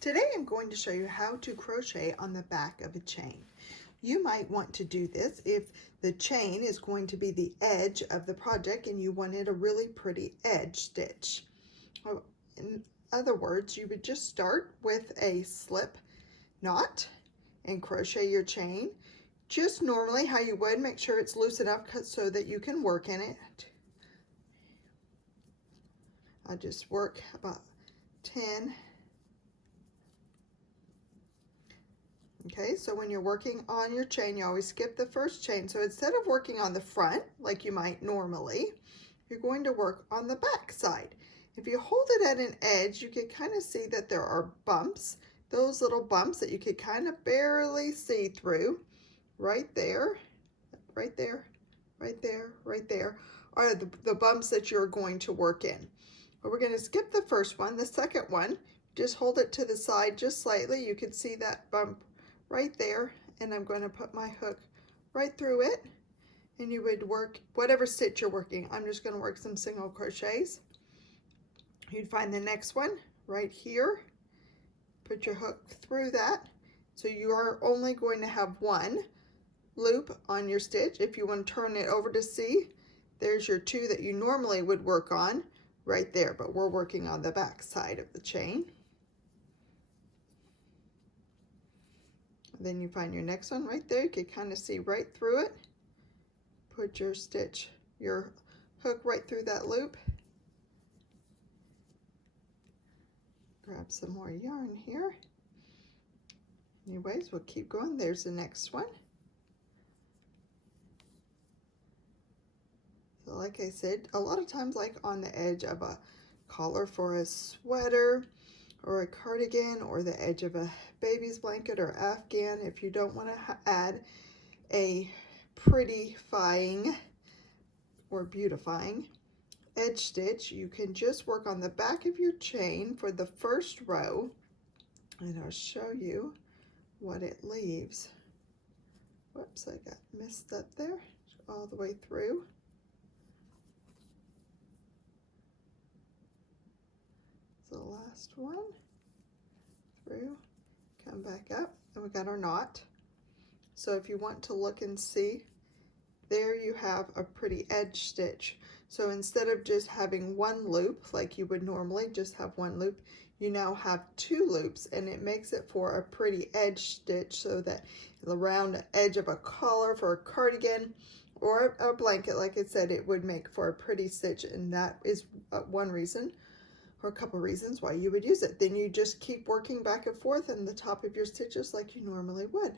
Today I'm going to show you how to crochet on the back of a chain. You might want to do this if the chain is going to be the edge of the project and you wanted a really pretty edge stitch. In other words, you would just start with a slip knot and crochet your chain just normally how you would. Make sure it's loose enough so that you can work in it. I just work about 10. Okay, so when you're working on your chain, you always skip the first chain. So instead of working on the front, like you might normally, you're going to work on the back side. If you hold it at an edge, you can kind of see that there are bumps, those little bumps that you could kind of barely see through. Right there, right there, right there, right there, are the bumps that you're going to work in. But we're going to skip the first one. The second one, just hold it to the side just slightly. You can see that bump right there, and I'm going to put my hook right through it, and you would work whatever stitch you're working. I'm just going to work some single crochets. You'd find the next one right here, put your hook through that, so you are only going to have one loop on your stitch. If you want to turn it over to see, there's your two that you normally would work on right there, but we're working on the back side of the chain. Then you find your next one right there. You can kind of see right through it. Put your stitch, your hook right through that loop. Grab some more yarn here. Anyways, we'll keep going. There's the next one. So like I said, a lot of times like on the edge of a collar for a sweater or a cardigan or the edge of a baby's blanket or Afghan, if you don't want to add a prettifying or beautifying edge stitch, you can just work on the back of your chain for the first row, and I'll show you what it leaves. Whoops, I got messed up there. All the way through. The last one through, come back up, and we got our knot. So if you want to look and see, there you have a pretty edge stitch. So instead of just having one loop like you would normally just have one loop, you now have two loops, and it makes it for a pretty edge stitch, so that around the edge of a collar for a cardigan or a blanket, like I said, it would make for a pretty stitch, and that is one reason or a couple reasons why you would use it. Then you just keep working back and forth in the top of your stitches like you normally would.